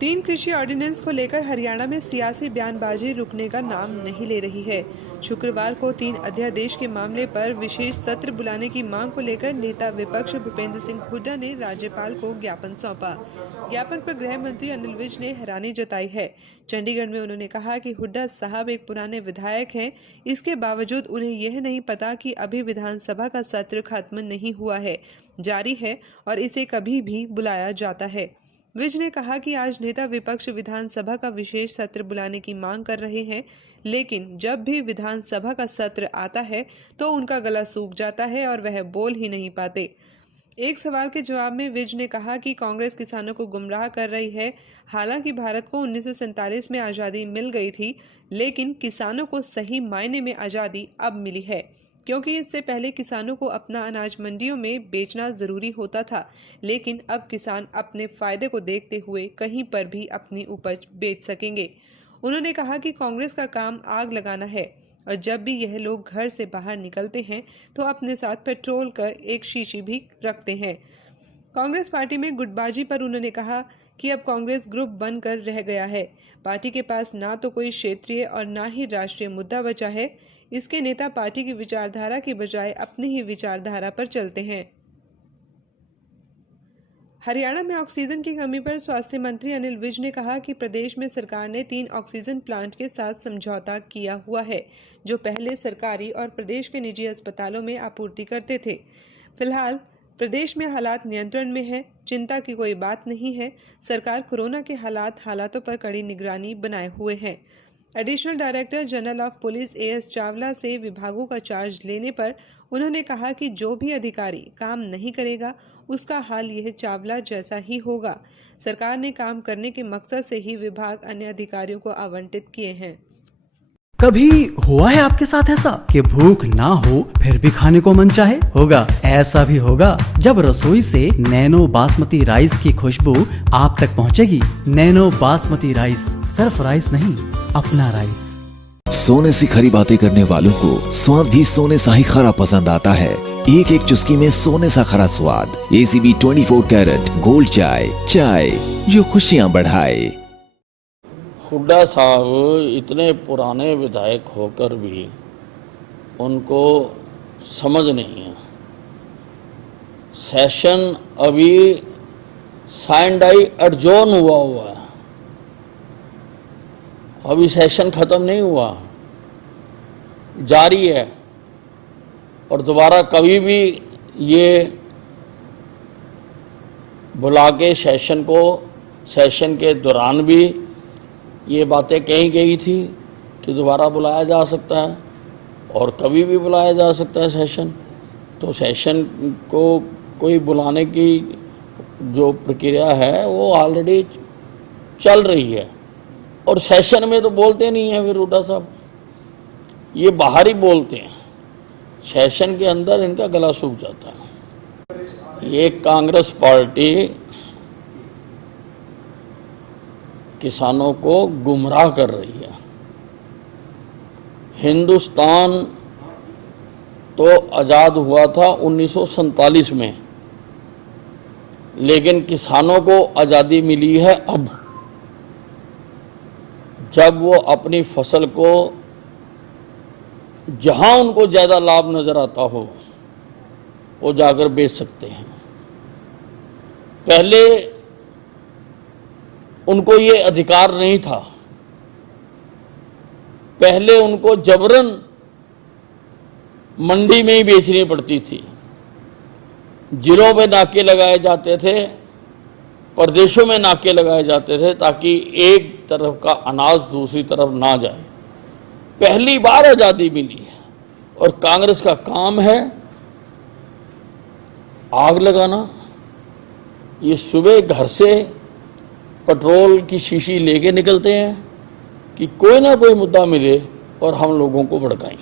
तीन कृषि ऑर्डिनेंस को लेकर हरियाणा में सियासी बयानबाजी रुकने का नाम नहीं ले रही है। शुक्रवार को 3 अध्यादेश के मामले पर विशेष सत्र बुलाने की मांग को लेकर नेता विपक्ष भूपेंद्र सिंह हुड्डा ने राज्यपाल को ज्ञापन सौंपा। ज्ञापन पर गृह मंत्री अनिल विज ने हैरानी जताई है। चंडीगढ़ में उन्होंने कहा कि हुड्डा साहब एक पुराने विधायक हैं, इसके बावजूद उन्हें यह नहीं पता कि अभी विधानसभा का सत्र खत्म नहीं हुआ है, जारी है और इसे कभी भी बुलाया जाता है। विज ने कहा कि आज नेता विपक्ष विधानसभा का विशेष सत्र बुलाने की मांग कर रहे हैं, लेकिन जब भी विधानसभा का सत्र आता है तो उनका गला सूख जाता है और वह बोल ही नहीं पाते। एक सवाल के जवाब में विज ने कहा कि कांग्रेस किसानों को गुमराह कर रही है। हालांकि भारत को 1947 में आज़ादी मिल गई थी, लेकिन किसानों को सही मायने में आज़ादी अब मिली है, क्योंकि इससे पहले किसानों को अपना अनाज मंडियों में बेचना जरूरी होता था, लेकिन अब किसान अपने फायदे को देखते हुए कहीं पर भी अपनी उपज बेच सकेंगे। उन्होंने कहा कि कांग्रेस का काम आग लगाना है और जब भी यह लोग घर से बाहर निकलते हैं तो अपने साथ पेट्रोल का एक शीशी भी रखते हैं। कांग्रेस पार्टी में गुटबाजी पर उन्होंने कहा कि अब कांग्रेस ग्रुप बनकर रह गया है। पार्टी के पास ना तो कोई क्षेत्रीय और ना ही राष्ट्रीय मुद्दा बचा है। इसके नेता पार्टी की विचारधारा की बजाय अपनी ही विचारधारा पर चलते हैं। हरियाणा में ऑक्सीजन की कमी पर स्वास्थ्य मंत्री अनिल विज ने कहा कि प्रदेश में सरकार ने 3 ऑक्सीजन प्लांट के साथ समझौता किया हुआ है, जो पहले सरकारी और प्रदेश के निजी अस्पतालों में आपूर्ति करते थे। फिलहाल प्रदेश में हालात नियंत्रण में है, चिंता की कोई बात नहीं है। सरकार कोरोना के हालातों पर कड़ी निगरानी बनाए हुए है। Additional director general of police as Chawla से विभागों का चार्ज लेने पर उन्होंने कहा कि जो भी अधिकारी काम नहीं करेगा उसका हाल यह चावला जैसा ही होगा। सरकार ने काम करने के मकसद से ही विभाग अन्य अधिकारियों को आवंटित किए हैं। कभी हुआ है आपके साथ ऐसा कि भूख ना हो फिर भी खाने को मन चाहे? होगा, ऐसा भी होगा जब रसोई से नैनो बासमती राइस की खुशबू आप तक पहुंचेगी। नैनो बासमती राइस सिर्फ राइस नहीं, अपना राइस। सोने से खरी बातें करने वालों को स्वाद भी सोने सा ही खरा पसंद आता है। एक एक चुस्की में सोने सा खरा स्वाद। ACB 24 कैरेट गोल्ड चाय, चाय जो खुशियाँ बढ़ाए। हुड्डा साहब इतने पुराने विधायक होकर भी उनको समझ नहीं है। सेशन अभी साइंडाई एडजोर्न हुआ है, अभी सेशन खत्म नहीं हुआ, जारी है और दोबारा कभी भी ये बुला के सेशन के दौरान भी ये बातें कही गई थी कि दोबारा बुलाया जा सकता है और कभी भी बुलाया जा सकता है सेशन। तो सेशन को कोई बुलाने की जो प्रक्रिया है वो ऑलरेडी चल रही है और सेशन में तो बोलते नहीं हैं फिर हुड्डा साहब, ये बाहर ही बोलते हैं। सेशन के अंदर इनका गला सूख जाता है। ये कांग्रेस पार्टी किसानों को गुमराह कर रही है। हिंदुस्तान तो आज़ाद हुआ था 1947 में, लेकिन किसानों को आज़ादी मिली है अब, जब वो अपनी फसल को जहां उनको ज़्यादा लाभ नज़र आता हो वो जाकर बेच सकते हैं। पहले उनको ये अधिकार नहीं था, पहले उनको जबरन मंडी में ही बेचनी पड़ती थी। जिलों में नाके लगाए जाते थे, प्रदेशों में नाके लगाए जाते थे ताकि एक तरफ का अनाज दूसरी तरफ ना जाए। पहली बार आज़ादी मिली है और कांग्रेस का काम है आग लगाना। ये सुबह घर से पेट्रोल की शीशी लेके निकलते हैं कि कोई ना कोई मुद्दा मिले और हम लोगों को भड़काएं।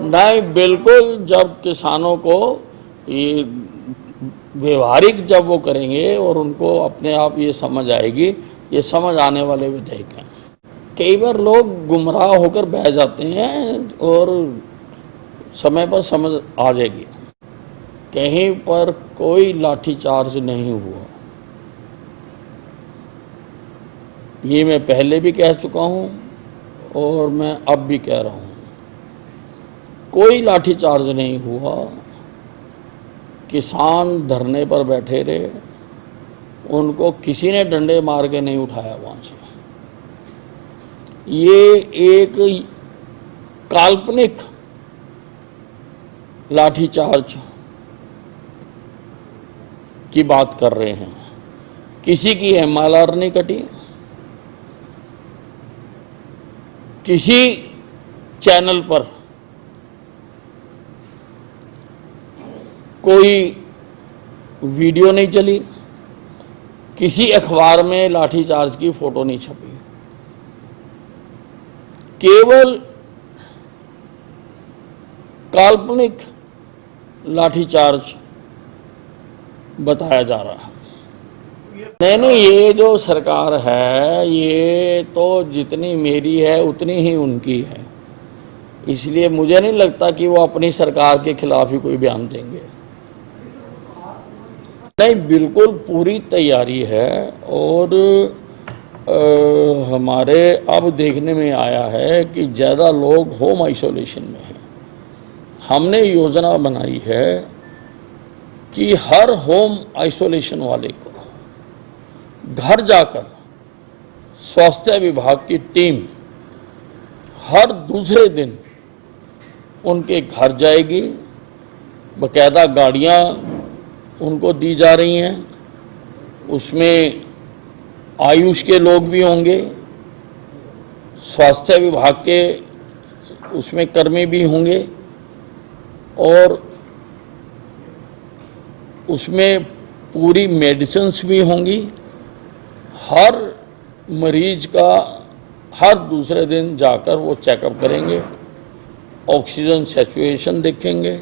नहीं, बिल्कुल, जब किसानों को ये व्यवहारिक जब वो करेंगे और उनको अपने आप ये समझ आएगी, ये समझ आने वाले विधेयक हैं। कई बार लोग गुमराह होकर बह जाते हैं और समय पर समझ आ जाएगी। कहीं पर कोई लाठीचार्ज नहीं हुआ। ये मैं पहले भी कह चुका हूं और मैं अब भी कह रहा हूं, कोई लाठीचार्ज नहीं हुआ। किसान धरने पर बैठे रहे, उनको किसी ने डंडे मार के नहीं उठाया वहां से। ये एक काल्पनिक लाठीचार्ज की बात कर रहे हैं। किसी की MLR नहीं कटी, किसी चैनल पर कोई वीडियो नहीं चली, किसी अखबार में लाठीचार्ज की फोटो नहीं छपी। केवल काल्पनिक लाठीचार्ज बताया जा रहा है। नहीं, ये जो सरकार है ये तो जितनी मेरी है उतनी ही उनकी है, इसलिए मुझे नहीं लगता कि वो अपनी सरकार के खिलाफ ही कोई बयान देंगे। नहीं, बिल्कुल पूरी तैयारी है। और हमारे अब देखने में आया है कि ज़्यादा लोग होम आइसोलेशन में हैं। हमने योजना बनाई है कि हर होम आइसोलेशन वाले को घर जाकर स्वास्थ्य विभाग की टीम हर दूसरे दिन उनके घर जाएगी। बाकायदा गाड़ियां उनको दी जा रही हैं, उसमें आयुष के लोग भी होंगे, स्वास्थ्य विभाग के उसमें कर्मी भी होंगे और उसमें पूरी मेडिसिन्स भी होंगी। हर मरीज का हर दूसरे दिन जाकर वो चेकअप करेंगे, ऑक्सीजन सैचुरेशन देखेंगे,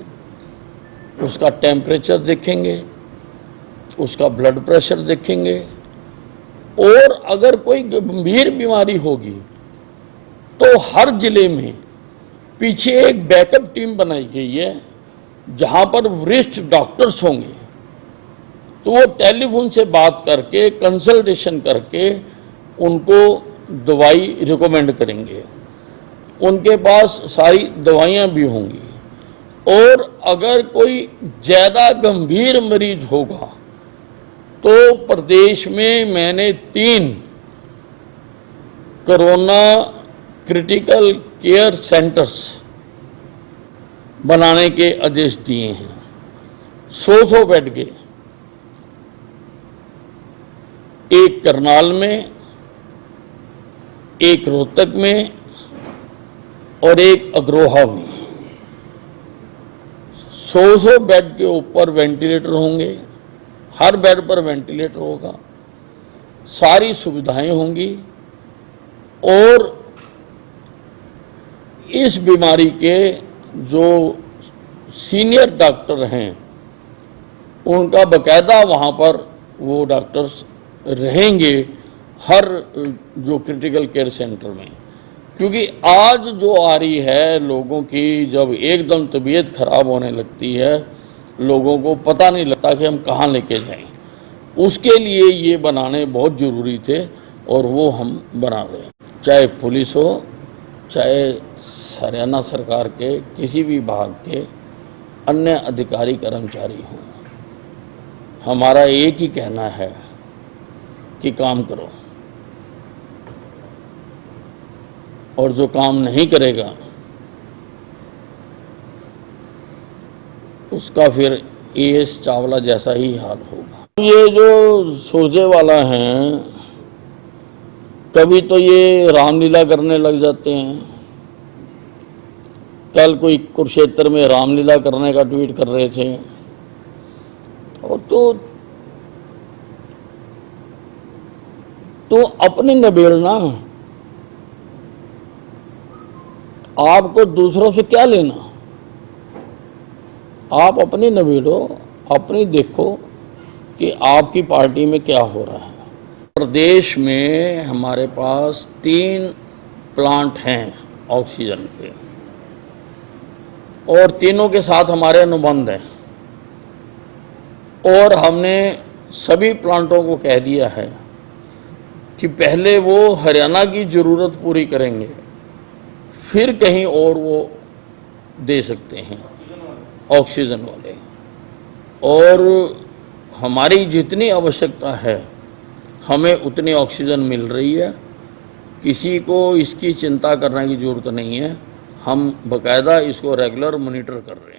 उसका टेम्परेचर देखेंगे, उसका ब्लड प्रेशर देखेंगे। और अगर कोई गंभीर बीमारी होगी तो हर जिले में पीछे एक बैकअप टीम बनाई गई है जहां पर वरिष्ठ डॉक्टर्स होंगे, तो वो टेलीफोन से बात करके कंसल्टेशन करके उनको दवाई रिकमेंड करेंगे। उनके पास सारी दवाइयां भी होंगी। और अगर कोई ज़्यादा गंभीर मरीज होगा तो प्रदेश में मैंने 3 कोरोना क्रिटिकल केयर सेंटर्स बनाने के आदेश दिए हैं, 100 बेड के। एक करनाल में, एक रोहतक में और एक अग्रोहा में। 100 बेड के ऊपर वेंटिलेटर होंगे, हर बेड पर वेंटिलेटर होगा, सारी सुविधाएं होंगी। और इस बीमारी के जो सीनियर डॉक्टर हैं उनका बाकायदा वहाँ पर वो डॉक्टर्स रहेंगे हर जो क्रिटिकल केयर सेंटर में। क्योंकि आज जो आ रही है लोगों की, जब एकदम तबीयत खराब होने लगती है, लोगों को पता नहीं लगता कि हम कहाँ लेके जाएं। उसके लिए ये बनाने बहुत ज़रूरी थे और वो हम बना रहे हैं। चाहे पुलिस हो, चाहे हरियाणा सरकार के किसी भी विभाग के अन्य अधिकारी कर्मचारी हों, हमारा एक ही कहना है कि काम करो। और जो काम नहीं करेगा उसका फिर AS चावला जैसा ही हाल होगा। ये जो सुरजेवाला हैं, कभी तो ये रामलीला करने लग जाते हैं। कल कोई कुरुक्षेत्र में रामलीला करने का ट्वीट कर रहे थे। और तो अपनी नबेड़ना, आपको दूसरों से क्या लेना। आप अपनी नबेड़ो, अपनी देखो कि आपकी पार्टी में क्या हो रहा है। प्रदेश में हमारे पास 3 प्लांट हैं ऑक्सीजन के और तीनों के साथ हमारे अनुबंध हैं। और हमने सभी प्लांटों को कह दिया है कि पहले वो हरियाणा की ज़रूरत पूरी करेंगे, फिर कहीं और वो दे सकते हैं ऑक्सीजन वाले। और हमारी जितनी आवश्यकता है हमें उतनी ऑक्सीजन मिल रही है, किसी को इसकी चिंता करने की ज़रूरत नहीं है। हम बाकायदा इसको रेगुलर मॉनिटर कर रहे हैं।